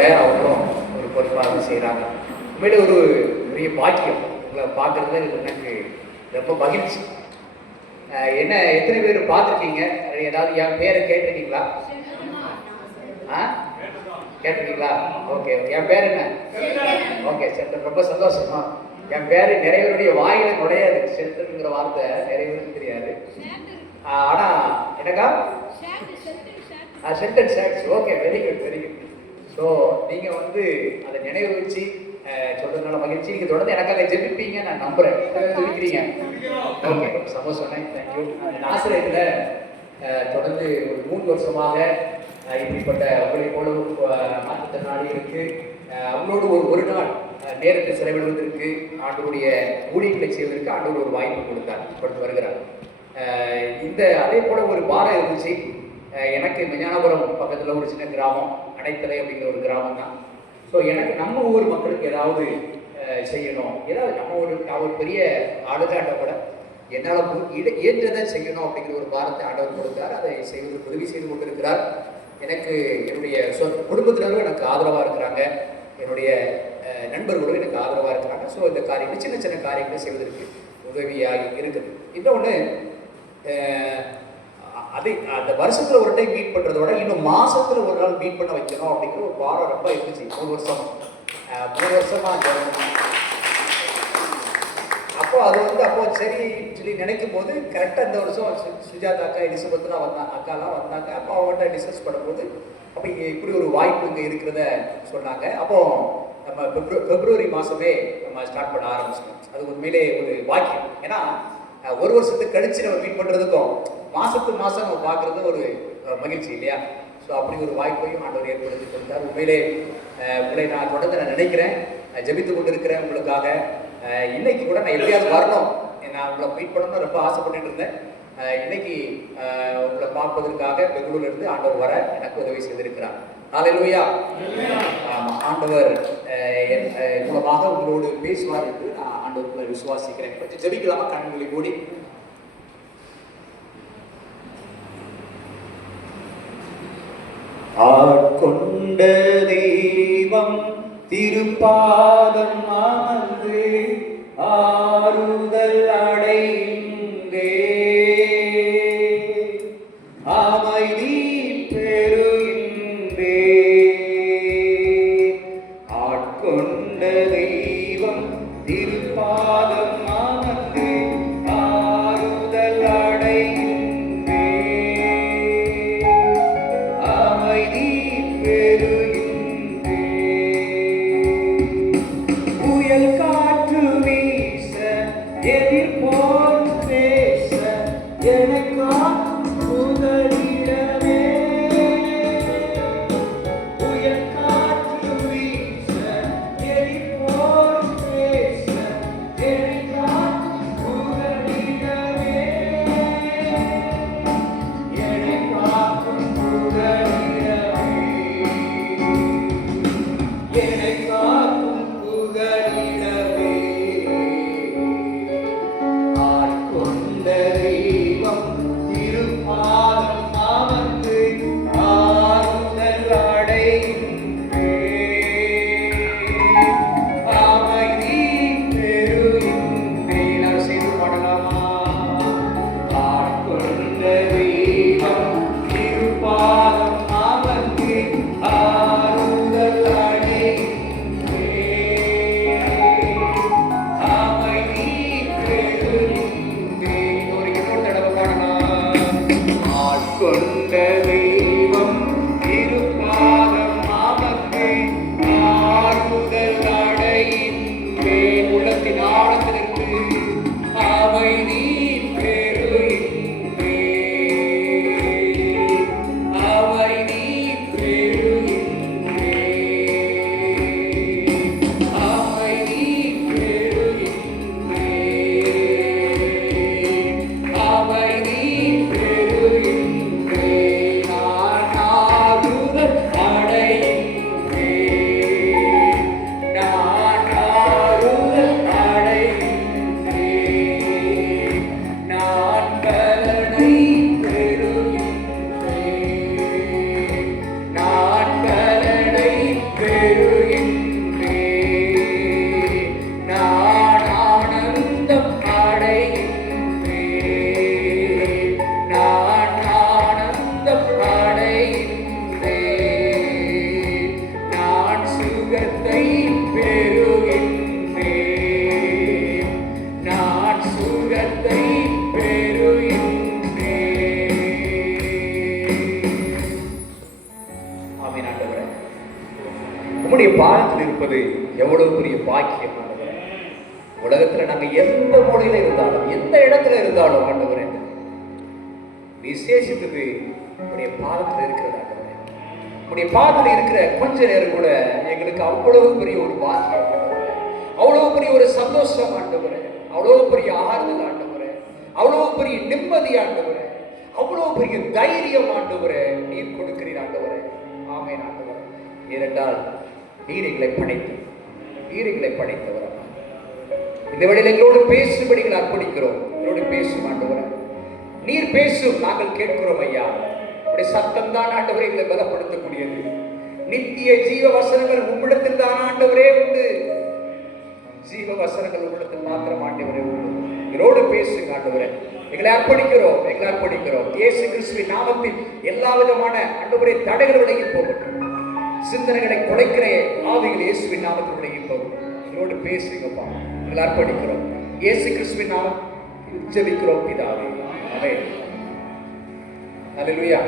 வேற அவங்களும் ஒரு பொறுப்பாக செய்கிறாங்க. உண்மையிலே ஒரு பெரிய பாக்கியம் உங்களை பார்க்குறதுல எனக்கு ரொம்ப மகிழ்ச்சி. என்ன எத்தனை பேர் பார்த்துருக்கீங்க? ஏதாவது என் பேரை கேட்டிருக்கீங்களா? கேட்டிருக்கீங்களா? ஓகே, என் பேர் என்ன? ஓகே, செல்டன். ரொம்ப சந்தோஷமா. என் பேர் நிறைய பேருடைய வாயில நுழையாது. செல்டன்ங்கிற வார்த்தை நிறைய பேருக்கு தெரியாது. ஆனா எனக்கா செல்டன் ஷேட்ஸ். Okay, very good, very good. So நீங்கள் வந்து அதை நினைவு வச்சு சொல்றதுனால மகிழ்ச்சி. நீங்கள் தொடர்ந்து எனக்காக ஜெபிப்பீங்க நான் நம்புறேன். ஜெபிக்கிறீங்க. ஓகே, சந்தோஷம். தேங்க்யூ. நாசரேத்தில் தொடர்ந்து ஒரு 3 வருஷமாக இப்படிப்பட்ட உங்களை போல மாற்றுத்திறனாளிகளுக்கு அவங்களோடு ஒரு நாள் நேரத்தை செலவிடுவதற்கு ஆண்டவருடைய ஊழியர்களை செய்வதற்கு ஆண்டவர் ஒரு வாய்ப்பு கொடுத்து வருகிறார். இந்த அதே போல ஒரு வாரம் இருந்துச்சு. எனக்கு ஞானபுரம் பக்கத்தில் ஒரு சின்ன கிராமம், அடைத்தலை அப்படிங்கிற ஒரு கிராமம் தான். ஸோ எனக்கு நம்ம ஊர் மக்களுக்கு ஏதாவது செய்யணும், ஏதாவது நம்ம ஒரு பெரிய ஆளுகாட்ட கூட என்னால் ஏற்றதை செய்யணும் அப்படிங்கிற ஒரு வாரத்தை ஆண்டவர் கொடுத்தார். அதை செய்வதற்கு உதவி செய்து கொண்டிருக்கிறார். எனக்கு என்னுடைய குடும்பத்தினரும் எனக்கு ஆதரவாக இருக்கிறாங்க, என்னுடைய நண்பர்களும் எனக்கு ஆதரவாக இருக்கிறாங்க. ஸோ இந்த காரியங்கள் சின்ன சின்ன காரியங்களை செய்வதற்கு உதவியாக இருக்குது. இன்னொன்று, அதை அந்த வருஷத்துல ஒரு டைம் மீட் பண்றதோட இன்னும் மாசத்துல ஒரு நாள் மீட் பண்ண வைக்கணும் அப்படிங்கிற ஒரு வாரம் ரொம்ப இருந்துச்சு. 3 வருஷமா அப்போ அது வந்து அப்போ சரி சொல்லி நினைக்கும் போது கரெக்டாக இந்த வருஷம் சுஜாதா அக்கா, எலிசபெத்லாம் அக்காலாம் வந்தாங்க. அப்போ அவங்கள்ட்ட டிஸ்கஸ் பண்ணும்போது அப்போ இப்படி ஒரு வாய்ப்பு இங்கே இருக்கிறத சொன்னாங்க. அப்போ நம்ம பிப்ரவரி மாதமே நம்ம ஸ்டார்ட் பண்ண ஆரம்பிச்சிட்டோம். அது உண்மையிலே ஒரு வாக்கியம். ஏன்னா ஒரு வருஷத்துக்கு கழிச்சு நம்ம மீட் பண்ணுறதுக்கும் மாதத்துக்கு மாதம் நம்ம பார்க்குறது ஒரு மகிழ்ச்சி இல்லையா? ஸோ அப்படி ஒரு வாய்ப்பையும் ஆண்டவர் ஏற்படுத்தி கொடுத்தார். உண்மையிலே உங்களை நான் தொடர்ந்து நான் நினைக்கிறேன், ஜெபித்து கொண்டு இருக்கிறேன் உங்களுக்காக. இன்னைக்கு கூட நான் எப்படியாவது வரணும், நான் உங்களை மீட் பண்ணணும்னு ரொம்ப ஆசைப்பட்டு இருந்தேன். இன்னைக்கு உங்களை பார்ப்பதற்காக பெங்களூர்லேருந்து ஆண்டவர் வர எனக்கு உதவி செய்திருக்கிறார். ஹல்லேலூயா. ஆண்டவர் மூலமாக உங்களோடு பேசுவார் என்று நான் ஆண்டவர்களை விசுவாசிக்கிறேன். கொஞ்சம் ஜெபிக்கலாமா? கண்களை மூடி. ஆட்கொண்ட தெய்வம் திருப்பாதம் அமர்ந்து ஆறுதல் அடைந்தே அமைதி பெறுகின்றே. ஆட்கொண்ட தெய்வம் திருப்பாதம் அமர்ந்து ஆறுதல் அடைந்தே அமைதி பெறுகின்றே. புயல் உம்முடைய பாதத்தில் இருப்பது எவ்வளவு பெரிய பாக்கியம் ஆண்டவரே. உலகத்துல நாங்க எந்த மூலையில இருந்தாலும் எந்த இடத்துல இருந்தாலும் ஆண்டவரே, விசேஷித்தது உடைய பாதத்தில் இருக்கிறது ஆண்டவரே. உடைய பாதத்தில் இருக்கிற கொஞ்ச நேரம் கூட எங்களுக்கு அவ்வளவு பெரிய ஒரு பாக்கியம் ஆண்டவரே, அவ்வளவு பெரிய ஒரு சந்தோஷம் ஆண்டவரே, அவ்வளவு பெரிய ஆறுதல் ஆண்டவரே, அவ்வளவு பெரிய நிம்மதி ஆண்டவரே, அவ்வளவு பெரிய தைரியம் ஆண்டவரே நீர் கொடுக்கிறீர் ஆண்டவரே. ஆமென் ஆண்டவரே. ஏனென்றால் நீர் எங்களை படைத்து படைத்தவர். இந்த வேளையில் எங்களோடு பேசும்படி எங்களை அர்ப்பணிக்கிறோம். எங்களோடு பேசும் ஆண்டவரே, நீர் பேசும், நாங்கள் கேட்கிறோம் ஐயா. உடைய சத்தம் தான் ஆண்டவரே எங்களை பலப்படுத்தக்கூடியது. நித்திய ஜீவ வசனங்கள் உம்மிடத்தில் தான் ஆண்டவரே உண்டு. ஜீவ வசனங்கள் உம்மிடத்தில் மாத்திரம் ஆண்டவரே உண்டு. எங்களோடு பேசுங்க ஆண்டவரே. எங்களை அர்ப்பணிக்கிறோம். இயேசு கிறிஸ்துவின் நாமத்தில் எல்லா விதமான ஆண்டவரே தடைகள் விலகி போகட்டும். சிந்தனைகளை குலைக்கிற ஆவிகள் இயேசுவின் நாமத்தில் விலகி போகும். எங்களோடு பேசுங்கப்பா. எங்களை அர்ப்பணிக்கிறோம். இயேசு கிறிஸ்துவின் நாமத்தில் ஜெபிக்கிறோம் பிதாவே. ஆமென். ஹல்லேலூயா.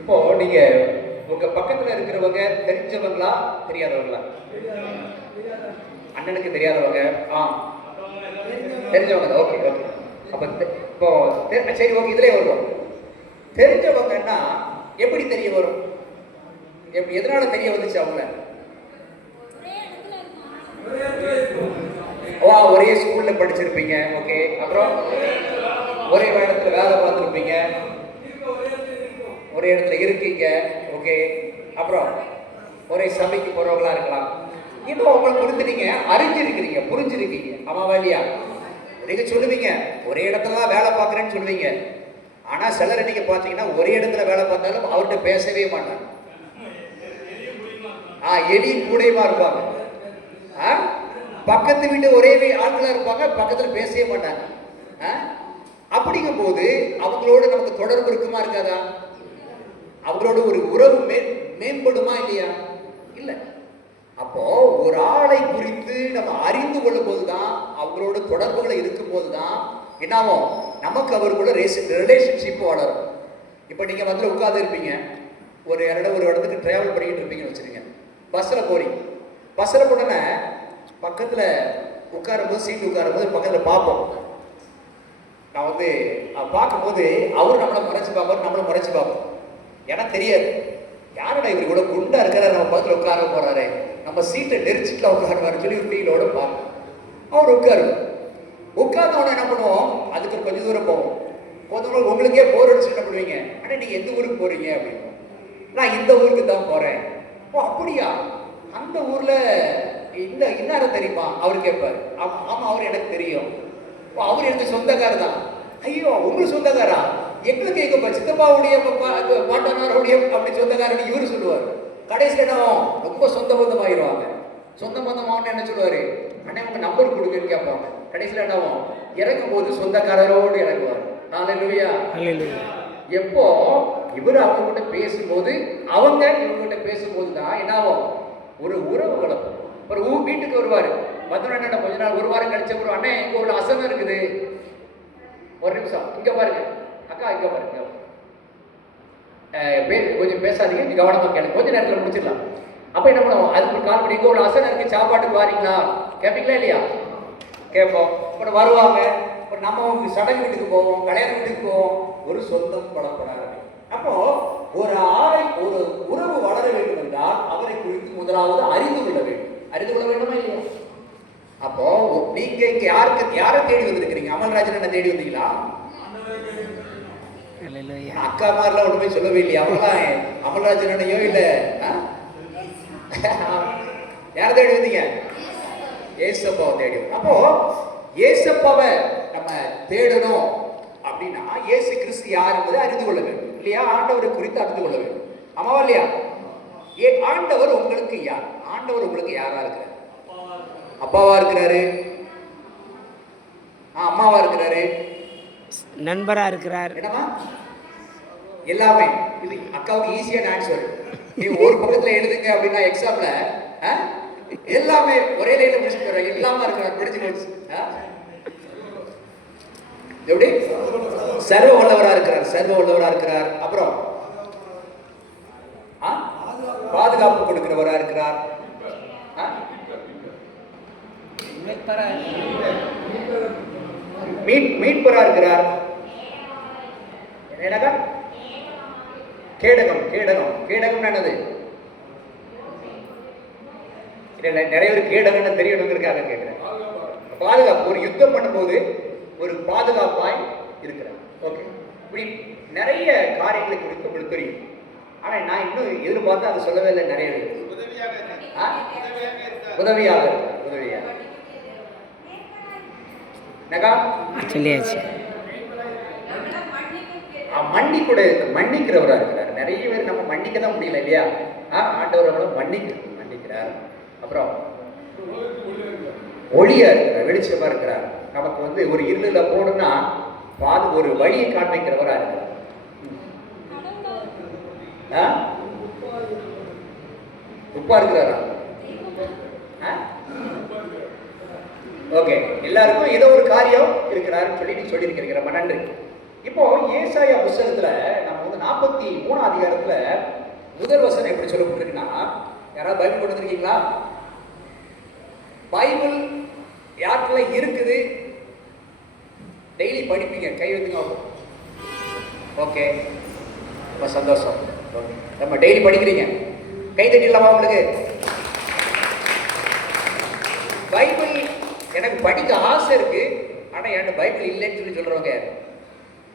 இப்போ நீங்க உங்க பக்கத்துல இருக்கிறவங்க தெரிஞ்சவங்களா தெரியாதவங்களா? அண்ணனுக்கு தெரியாதவங்க, தெரிஞ்சவங்க. Okay okay. அப்ப இப்போ சரி, ஓகே, இதுலயே வருவோம். தெரிஞ்சவங்கன்னா எப்படி தெரிய வரும்? எதனால தெரிய வந்துச்சு அவங்க? ஒரே ஸ்கூல்ல படிச்சிருப்பீங்க. ஓகே. அப்புறம் ஒரே இடத்துல வேலை பார்த்துருப்பீங்க, ஒரே இடத்துல இருக்கீங்க. ஓகே. அப்புறம் ஒரே சபைக்கு போறவங்களா இருக்கலாம். இன்னும் உங்களுக்கு புரிஞ்சுட்டீங்க, அறிஞ்சிருக்கிறீங்க, புரிஞ்சிருக்கீங்க. ஆமாவா இல்லையா? நீங்க சொல்லுவீங்க ஒரே இடத்துல தான் வேலை பார்க்குறேன்னு சொல்லுவீங்க. ஆனா சிலர் நீங்க பார்த்தீங்கன்னா ஒரே இடத்துல வேலை பார்த்தாலும் அவர்கிட்ட பேசவே மாட்டாங்க. எலி கூடையமா இருப்பாங்க. பக்கத்து வீட்டு ஒரே ஆட்களா இருப்பாங்க, பக்கத்துல பேசவே மாட்டாங்க. அப்படிங்கும் போது அவங்களோட நமக்கு தொடர்பு இருக்குமா இருக்காதா? அவங்களோட ஒரு உறவு மேம்படுமா இல்லையா? இல்ல. அப்போ ஒரு ஆளை குறித்து நம்ம அறிந்து கொள்ளும் போதுதான், அவங்களோட தொடர்புகளை இருக்கும் போதுதான் என்னாவோ நமக்கு அவர்களோட ரிலேஷன்ஷிப் வளரும். இப்போ நீங்க வந்து உட்கார்ந்து இருப்பீங்க, ஒரு இடத்துக்கு டிராவல் பண்ணிட்டு இருப்பீங்கன்னு வச்சுருங்க. பஸ்ஸில் போறீங்க. பஸ்ஸில் போனோன்னே பக்கத்தில் உட்காரும்போது, சீட்டு உட்காரும்போது பக்கத்தில் பார்ப்போம். நான் வந்து பார்க்கும்போது அவர் நம்மளை முறைச்சி பார்ப்பார், நம்மளும் முறைச்சி பார்ப்போம். ஏன்னா தெரியாது யாரோட இவர் கூட குண்டா இருக்கிறார், நம்ம பக்கத்தில் உட்கார போறாரு, நம்ம சீட்டை நெரிச்சிட்டுல உட்காருவாரு சொல்லி ஃபீலோட பார்ப்போம். அவர் உட்கார்ந்தவன என்ன பண்ணுவோம், அதுக்கு கொஞ்சம் தூரம் போவோம். கொஞ்சம் உங்களுக்கே போர் அடிச்சு என்ன பண்ணுவீங்க, ஆனால் நீங்கள் எந்த ஊருக்கு போறீங்க அப்படின்னு. நான் இந்த ஊருக்கு தான் போறேன். ஓ அப்படியா, அந்த ஊர்ல இந்த இன்னார தெரியுமா அவர் கேட்பாரு. ஆமா அவர் எனக்கு தெரியும். ஓ அவர் எனக்கு சொந்தக்காரர் தான். ஐயோ உங்களுக்கு சொந்தக்காரா, எங்களுக்கு எங்க சித்தப்பாவுடைய பாட்டனாருடைய அப்படி சொந்தக்காரன் இவரு சொல்லுவார். கடைசியில் என்ன ரொம்ப சொந்த பந்தமாயிருவாங்க. சொந்த பந்தமாகனு என்ன சொல்லுவாரு, அண்ணே உங்க நம்பர் கொடுங்கன்னு கேட்பாங்க. கடைசியில் என்னவும் இறங்கும் போது சொந்தக்காரரோடு இறங்குவார். ஹல்லேலூயா. எப்போ இவர் அவங்க கிட்ட பேசும்போது, அவங்க இவங்க பேசும்போது தான் என்னாவும் ஒரு உறவு வளர்ப்போம். ஒரு வீட்டுக்கு வருவாரு, வந்து என்ன கொஞ்ச நாள் ஒரு வாரம் கழிச்ச ஒரு அண்ணே எங்க ஒரு அசனம் இருக்குது, ஒரு நிமிஷம் இங்க பாருங்க அக்கா, இங்க பாருங்க, கொஞ்சம் பேசாதீங்க, நீங்க கவனமா கேளுங்க, கொஞ்ச நேரத்தில் முடிச்சிடலாம். அப்ப என்ன பண்ணுவோம், அதுக்கு கால் பண்ணி இங்க ஒரு அசனம் இருக்கு, சாப்பாட்டுக்கு வாரீங்களா கேட்பீங்களா இல்லையா? கேட்போம். அப்புறம் வருவாங்க. அப்புறம் நம்ம சடங்கு வீட்டுக்கு போவோம், கல்யாண வீட்டுக்கு போவோம், ஒரு சொந்தம் பலப்படாது. அப்போ ஒரு ஆளை ஒரு உறவு வளர வேண்டும் என்றால் அவரை குறித்து முதலாவது அறிந்து கொள்ள வேண்டும். அறிந்து கொள்ள வேண்டுமா இல்லையா? அப்போ நீங்க இங்க யாரை தேடி வந்திருக்கிறீங்க? அமல்ராஜன் என்ன தேடி வந்தீங்களா? அக்கா மாதிரிலாம் ஒண்ணுமே சொல்லவே இல்லையா? அவங்களாம் அமல்ராஜன் அண்ணையோ இல்ல யாரை தேடி வந்தீங்க? ஏசப்பாவை தேடி. அப்போ ஏசப்பாவை நம்ம தேடணும் அப்படின்னா இயேசு கிறிஸ்து யார் என்பதை அறிந்து கொள்ள வேண்டும் இல்லையா? ஆண்டவரை குறித்து அறிந்து கொள்ள வேண்டும். ஆமாவா இல்லையா? ஆண்டவர் உங்களுக்கு யார்? ஆண்டவர் உங்களுக்கு யாரா இருக்கிறார்? அப்பாவா இருக்கிறாரு, அம்மாவா இருக்கிறாரு, நண்பரா இருக்கிறார். என்னமா எல்லாமே. இது அக்காவுக்கு ஈஸியான ஆன்சர். நீ ஒரு பக்கத்துல எழுதுங்க அப்படின்னா எக்ஸாம்ல எல்லாமே ஒரே லைன்ல முடிச்சுட்டு எல்லாமே இருக்கிறார், முடிச்சு போச்சு. எப்படி சர்வ வல்லவரா இருக்கிறார், சர்வ வல்லவரா இருக்கிறார். அப்புறம் பாதுகாப்பு பாதுகாப்பு கொடுக்கிறவரா இருக்கிறார். மீட்பரா இருக்கிறார். என்னடா கேடகம்? கேடகம் கேடகம் என்னது? நிறைய பேர் கேடகம்னு தெரியணுங்கிறதுக்காக கேட்கிறேன். பாதுகாப்பு, ஒரு யுத்தம் பண்ணும்போது ஒரு பாதுகாப்பாய் இருக்கிறார். ஓகே, இப்படி நிறைய காரியங்களை குறித்து உங்களுக்கு தெரியும். ஆனா நான் இன்னும் எதிர்பார்த்து அதை சொல்லவே இல்லை. நிறைய உதவியாக இருக்கார். உதவியாக சொல்லியாச்சு. மன்னிக்கிறவரா இருக்கிறார். நிறைய பேர் நம்ம மன்னிக்க தான் முடியல இல்லையா? ஆண்டவரை மன்னிக்கிறார். அப்புறம் ஒளியா இருக்கிறார், வெளிச்சமா இருக்கிறார். நமக்கு வந்து ஒரு இருளுல போகணும்னா ஒரு வழியை காண்பிக்கிறவரா இருக்கிறார். உப்பா இருக்கிறாரா? ஓகே, எல்லாருக்கும் ஏதோ ஒரு காரியம் இருக்கிறாருன்னு சொல்லி நீ சொல்லியிருக்கிறீங்க. ரொம்ப நன்றி. இப்போ ஏசாயா புஸ்தகத்துல நம்ம வந்து 43 அதிகாரத்துல முதல் வசனம் எப்படி சொல்லப்பட்டிருக்குன்னா, யாராவது பைபிள் கொடுத்துருக்கீங்களா? பைபிள் யாருக்குள்ள இருக்குது? டெய்லி படிப்பீங்க, கை வைத்துங்க. ஓகே, ரொம்ப சந்தோஷம். நம்ம டெய்லி படிக்கிறீங்க, கை தட்டிடலாமா உங்களுக்கு? பைபிள் எனக்கு படிக்க ஆசை இருக்கு, ஆனா என்கிட்ட பைபிள் இல்லைன்னு சொல்லி சொல்றவங்க.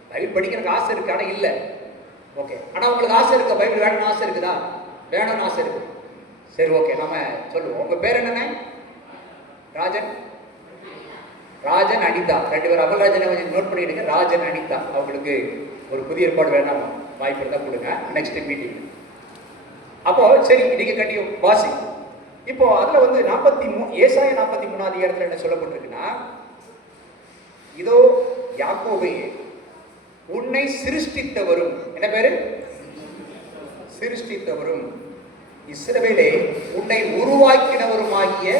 பைபிள் படிக்கிறதுக்கு ஆசை இருக்கு, ஆனா இல்லை. ஓகே, ஆனா உங்களுக்கு ஆசை இருக்கு, பைபிள் வேணும்னு ஆசை இருக்குதா? வேணும்னு ஆசை இருக்கு. சரி, ஓகே, நம்ம சொல்லுவோம். உங்க பேர் என்னங்க? ராஜன், அனிதா. 2 பேர் அபல்ராஜனை கொஞ்சம் நோட் பண்ணிடுங்க. ராஜன், அனிதா அவங்களுக்கு ஒரு புதிய ஏற்பாடு வேணாம், வாய்ப்பு இருந்தால் கொடுங்க நெக்ஸ்ட் மீட்டிங். அப்போ சரி, இன்னைக்கு கண்டிப்பாக வாசி. இப்போ அதுல வந்து ஏசாயா 43 அதிகாரத்தில் என்ன சொல்லப்பட்டிருக்குன்னா, இதோ யாக்கோபே உன்னை சிருஷ்டித்தவரும், என்ன பேரு? சிருஷ்டித்தவரும், இஸ்ரவேலே உன்னை உருவாக்கினவருமாகிய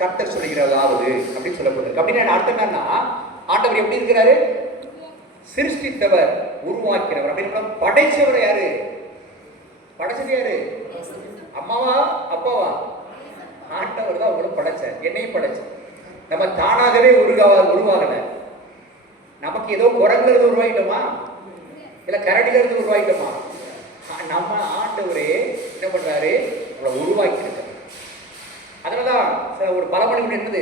கர்த்தர் சொல்கிறதாவது அப்படின்னு சொல்லப்பட்டிருக்கு. அப்படின்னு அர்த்தம் என்னன்னா, ஆண்டவர் எப்படி இருக்கிறாரு? சிருஷ்டித்தவர், உருவாக்கினவர். அப்படின்னு படைச்சவர் யாரு? படைச்சது யாரு? அம்மாவா அப்பாவா? ஆண்டவர் தான் உங்களை படைச்ச, என்னையும் படைச்ச. நம்ம தானாகவே உருவாகல. நமக்கு ஏதோ குரங்குறது உருவாயிட்டோமா, இல்ல கரடிகிறது உருவாயிட்டோமா? நம்ம ஆண்டவரே என்ன பண்றாரு? உங்களை உருவாக்கி இருக்க. அதனாலதான் ஒரு பழமொழி என்னது,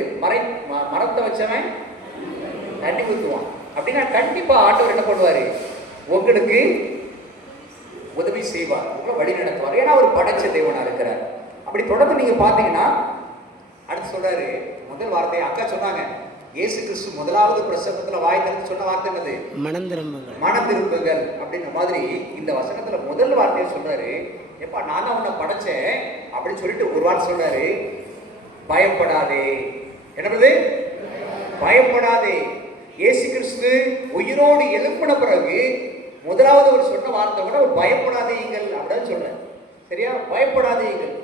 மரத்தை வச்சவன் தண்ணி ஊற்றுவான். அப்படின்னா கண்டிப்பா ஆண்டவர் என்ன பண்ணுவாரு? உங்களுக்கு உதவி செய்வார், உங்களை வழி நடத்துவார். ஏன்னா அவர் படைச்ச தேவனா இருக்கிறார். அப்படி தொடர்ந்து நீங்க பாத்தீங்கன்னா அடுத்து சொல்றாரு, முதல் வார்த்தை அக்கா சொன்னாங்க, இயேசு கிறிஸ்து முதலாவது பிரசங்கத்துல வாய் திறந்து சொன்ன வார்த்தை என்னது? மனம் திரும்புங்கள் அப்படின்ற மாதிரி இந்த வசனத்துல முதல் வார்த்தையை சொல்றாரு. எப்பா, நான் தான் உன்னை படைச்சேன் அப்படின்னு சொல்லிட்டு ஒரு வார்த்தை சொல்றாரு, பயப்படாதே. என்னது? பயப்படாதே. இயேசு கிறிஸ்து உயிரோடு எழுப்பின பிறகு முதலாவது ஒரு சொன்ன வார்த்தை கூட பயப்படாதீங்கள் அப்படின்னு சொல்றேன். சரியா? பயப்படாதீங்கள்.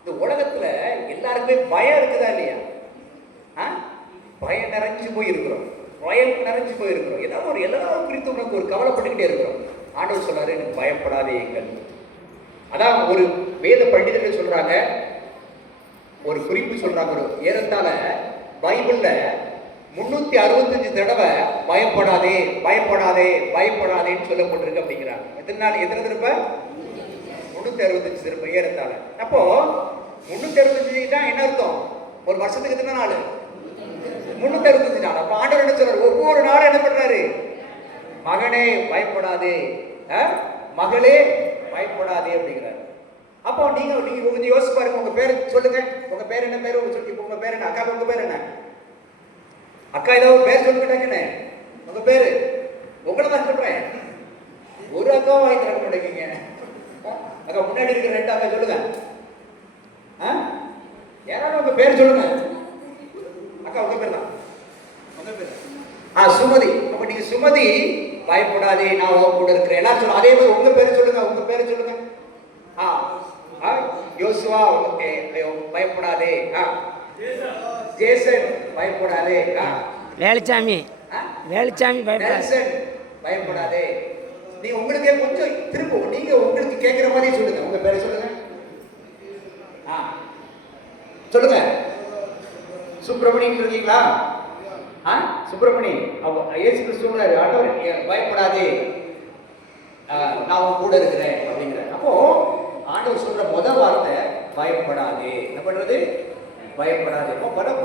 இந்த உலகத்துல எல்லாருக்குமே பயம் இருக்குதா இல்லையா? பயம் நிறைஞ்சு போயிருக்கிறோம், ஏதாவது எல்லாரும் குறித்து உனக்கு ஒரு கவலைப்பட்டுக்கிட்டே இருக்கிறோம். ஆண்டவர் சொல்றாரு, எனக்கு பயப்படாதீங்கள். அதான் ஒரு வேத பண்டிதர்கள் சொல்றாங்க, ஒரு குறிப்பு சொல்றாங்க. ஒரு ஏறத்தாழ பைபிள்ல 365 தடவை பயப்படாதே பயப்படாதேன்னு சொல்லப்பட்டிருக்கு அப்படிங்கிறாங்க. எத்தனை திருப்ப? 365 திருப்ப ஏறத்தாழ. அப்போ 365 தான் என்ன அர்த்தம்? ஒரு வருஷத்துக்கு எத்தனை நாள்? 365 நாள். அப்ப ஆண்டவர் என்ன சொல்றாரு? ஒவ்வொரு நாளும் என்ன பண்றாரு? மகனே பயப்படாதே, மகளே பயப்படாதே அப்படிங்கிறாரு. அப்போ நீங்க கொஞ்சம் யோசிச்சு பாருங்க. உங்க பேர் சொல்லுங்க. உங்க பேர் என்ன? பேர் உங்க பேர் என்ன? அக்கா உங்க பேர் என்ன? அக்கா ஏதாவது பேர் சொல்லிட்டாங்கன்னு உங்க பேரு? உங்களை தான் சொல்றேன். ஒரு அக்காவும் வாங்கி தர மாட்டேங்க. அக்கா முன்னாடி இருக்கிற 2 அக்கா சொல்லுங்க. யாராவது உங்க பேர் சொல்லுங்க. அக்கா உங்க பேர் தான். உங்க பேர் சுமதி. அப்ப நீங்க சுமதி பயப்படாதே, நான் உங்க கூட இருக்கிறேன் எல்லாரும் சொல்லுங்க. அதே மாதிரி உங்க பேரு சொல்லுங்க. உங்க பேரு சொல்லுங்க. யோசுவா பயப்படாதே. ஜேசன் பயப்படாதே. வேலுச்சாமி பயப்படாதே. நீங்க உங்களுக்கே கொஞ்சம் திரும்ப நீங்க உங்களுக்கு கேட்கிற மாதிரி சொல்லுங்க. உங்க பேரை சொல்லுங்க. சுப்பிரமணியன் இருக்கீங்களா? சுப்பிரமணி இயேசு கிறிஸ்து சொல்றாரு, ஆண்டவர் பயப்படாதே, நான் உன் கூட இருக்கிறேன் அப்படிங்கிறார். அப்போ ஆண்டவர் சொல்ற முதல் வார்த்தை பயப்படாதே. என்ன பண்றது? பயப்படாதே.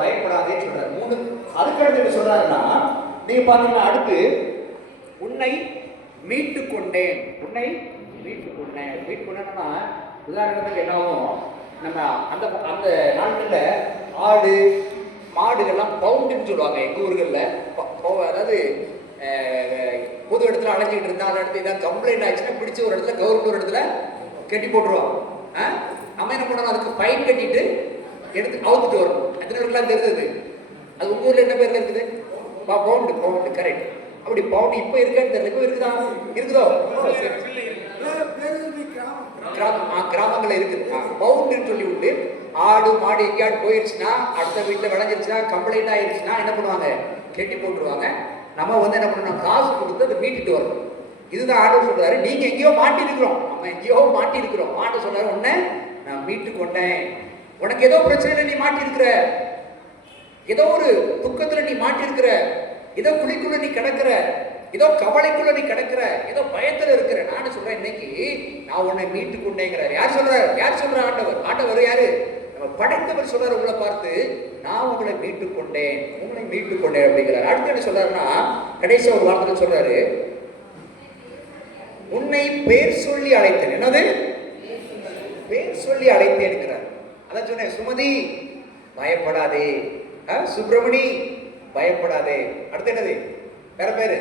பயப்படாதேன்னு சொல்றாரு. மூணு. அதுக்கு அடுத்து என்ன சொல்றாருன்னா, நீங்க பாத்தீங்கன்னா அடுத்து உன்னை மீட்டு கொண்டேன். உன்னை மீட்டு கொண்டேன். மீட்டு கொண்டேன்னா உதாரணத்துக்கு என்ன ஆகும், நம்ம அந்த அந்த நாட்கள்ல ஆடு மாடுகள்லாம் பவுண்டுன்னு சொல்லுவாங்க எங்க ஊர்கள்ல. அதாவது பொது இடத்துல அலைஞ்சிக்கிட்டு இருந்தா அந்த இடத்துல ஏதாவது கம்ப்ளைண்ட் ஆச்சுன்னா பிடிச்சி ஒரு இடத்துல கவர்மெண்ட் ஒரு இடத்துல கட்டி போட்டுருவான். நம்ம என்ன பண்ணணும், அதுக்கு ஃபைன் கட்டிட்டு எடுத்து அவுத்துட்டு வரணும். எத்தனை பேருக்குலாம் தெரிஞ்சது? அது உங்க ஊர்ல என்ன பேர்ல இருக்குது? பவுண்டு. Pound correct. அப்படி பவுண்டு இப்ப இருக்கான்னு தெரியல. இப்ப இருக்குதா? இருக்குதோ? கிராமங்கள்ல இருக்குது. பவுண்டுன்னு சொல்லி விட்டு ஆடு மாடு எங்கேயாவது போயிடுச்சுன்னா, அடுத்த வீட்டுல விளைஞ்சிருச்சுன்னா, கம்ப்ளைண்ட் ஆயிடுச்சுன்னா என்ன பண்ணுவாங்க? கெட்டி போட்டுருவாங்க. நம்ம வந்து என்ன பண்ணணும், காசு கொடுத்து அதை மீட்டுட்டு வரணும். இதுதான் ஆண்டவர் சொல்றாரு, நீங்க எங்கேயோ மாட்டி இருக்கிறோம், நம்ம எங்கேயோ மாட்டி இருக்கிறோம். ஆண்டவர் சொல்றாரு, உன்னை நான் மீட்டு கொண்டேன். உனக்கு ஏதோ பிரச்சனையில நீ மாட்டி இருக்கிற, ஏதோ ஒரு துக்கத்துல நீ மாட்டி இருக்கிற, ஏதோ குழிக்குள்ள நீ கிடக்கிற, ஏதோ கவலைக்குள்ள நீ கிடக்கிற, ஏதோ பயத்துல இருக்கிற, நானும் சொல்றேன் இன்னைக்கு நான் உன்னை மீட்டு கொண்டேங்கிறார். யார் சொல்றாரு? யார் சொல்ற? ஆண்டவர். ஆண்டவர் யாரு? நம்ம படைத்தவர் சொல்றாரு, உங்களை பார்த்து நான் உங்களை மீட்டு கொண்டேன், உங்களை மீட்டு கொண்டேன் அப்படிங்கிறார். அடுத்து என்ன சொல்றாருன்னா, கடைசி ஒரு வார்த்தை சொல்றாரு, உன்னை பேர் சொல்லி அழைத்தேன். என்னது? பேர் சொல்லி அழைத்தேன் இருக்கிறார். அதான் சொன்னேன், சுமதி பயப்படாதே, சுப்பிரமணி பயப்படாதே. அடுத்து என்னது? வேற பேரு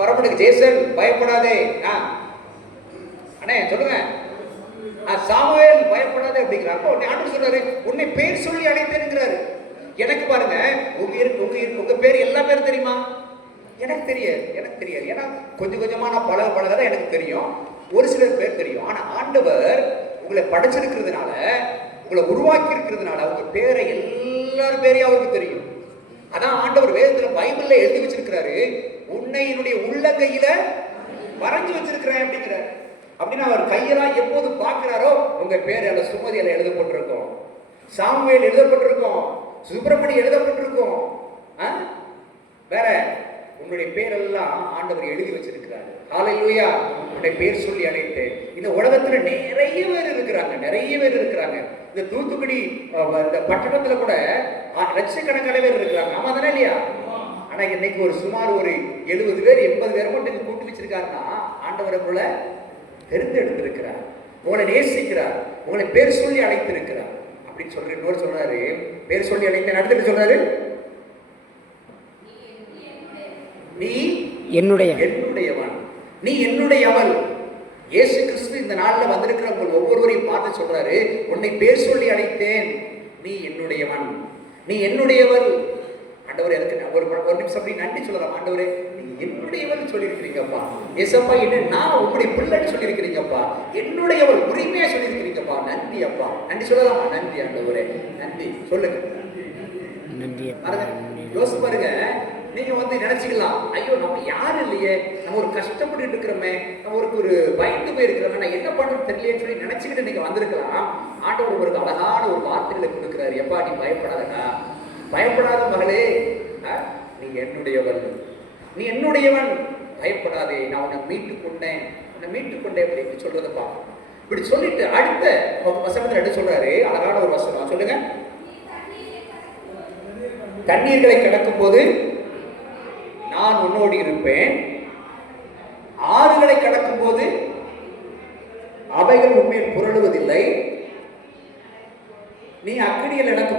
வரப்பட்டு ஜேசன் பயப்படாதே. அண்ணே சொல்லுங்க, சாமுவேல் பயப்படாதே அப்படிங்கிறார். ஆண்டவர் சொல்றாரு, உன்னை பேர் சொல்லி அழைத்தேன்ங்கிறாரு. எனக்கு பாருங்க, உங்க பேர் எல்லா பேரும் தெரியுமா? எனக்கு தெரியாது. ஏன்னா கொஞ்சம் கொஞ்சமா நான் பழகதான் எனக்கு தெரியும். ஒரு சிலர் பேர் தெரியும். ஆனா ஆண்டவர் உங்களை படைச்சிருக்கிறதுனால, உங்களை உருவாக்கி இருக்கிறதுனால உங்க பேரை எல்லாரும் பேரையும் அவருக்கு தெரியும். அதான் ஆண்டவர் வேதத்துல பைபிள்ல எழுதி வச்சிருக்கிறாரு, உன்னை என்னுடைய உள்ளங்கையில வரைஞ்சு வச்சிருக்கிறேன் அப்படிங்கிறார். அப்படின்னா அவர் கையெல்லாம் எப்போது பார்க்கிறாரோ உங்க பேர் அல்ல சுமதியில எழுதப்பட்டிருக்கும், சாமுவேல் எழுதப்பட்டிருக்கும், சுப்பிரமணி எழுதப்பட்டிருக்கும். வேற உங்களுடைய பேரெல்லாம் ஆண்டவர் எழுதி வச்சிருக்கிறார். ஹல்லேலூயா. உன்னுடைய பேர் சொல்லி அழைத்து. இந்த உலகத்துல நிறைய பேர் இருக்கிறாங்க. இந்த தூத்துக்குடி இந்த பட்டணத்துல கூட லட்சக்கணக்கான பேர் இருக்கிறாங்க. ஆமா தானே இல்லையா? ஆனா இன்னைக்கு ஒரு சுமார் ஒரு 70 பேர் 80 பேர் மட்டும் கூட்டி வச்சிருக்காருன்னா ஆண்டவரை போல தெரிந்தெடுத்திருக்கிறார், உங்களை நேசிக்கிறார், உங்களை பேர் சொல்லி அழைத்திருக்கிறார் அப்படின்னு சொல்ற. இன்னொரு சொல்றாரு, பேர் சொல்லி அழைத்தேன். அடுத்து சொல்றாரு, நீ என்னுடையவன், நீ என்னுடையவள். இயேசு கிறிஸ்து இந்த நாள்ல வந்திருக்கிற உங்கள் ஒவ்வொருவரையும் பார்த்து சொல்றாரு, உன்னை பேர் சொல்லி அழைத்தேன், நீ என்னுடையவன், நீ என்னுடையவள். ஆண்டவரே, அதுக்கு ஒரு நிமிஷம் அப்படி நன்றி சொல்லலாம். ஆண்டவரே, நீ என்னுடையவள் சொல்லியிருக்கிறீங்கப்பா. ஏசப்பா, என்ன நான் உங்களுடைய பிள்ளைன்னு சொல்லியிருக்கிறீங்கப்பா, என்னுடையவள் உரிமையா சொல்லியிருக்கிறீங்கப்பா. நன்றி அப்பா. நன்றி சொல்லலாமா? நன்றி ஆண்டவரே, நன்றி சொல்லுங்க. நன்றி. யோசிச்சு பாருங்க, நீங்க வந்து நினைச்சுக்கலாம், ஐயோ நம்ம யாரும் இல்லையே, நம்ம ஒரு கஷ்டப்பட்டு இருக்கிறோமே, நம்ம ஒரு பயந்து போயிருக்கிறோமே, நான் என்ன பண்றது தெரியலன்னு சொல்லி நினைச்சுக்கிட்டு நீங்க வந்திருக்கலாம். ஆண்டவர் உங்களுக்கு அழகான ஒரு வார்த்தைகளை கொடுக்கிறாரு. எப்பா, நீ பயப்படாதடா, பயப்படாத மகளே, நீ என்னுடையவன், நீ என்னுடையவன், பயப்படாதே, நான் உன்னை மீட்டுக் கொண்டேன் அப்படின்னு சொல்றதப்பா. இப்படி சொல்லிட்டு அடுத்த வசனத்துல என்ன சொல்றாரு? அழகான ஒரு வசனம் சொல்லுங்க. தண்ணீர்களை கடக்கும் போது நான் உன்னோடு இருப்பேன், ஆறுகளை கடக்கும் போது அவைகள் உண்மையில் புரளுவதில்லை, நீ அக்கினியில் எனக்கு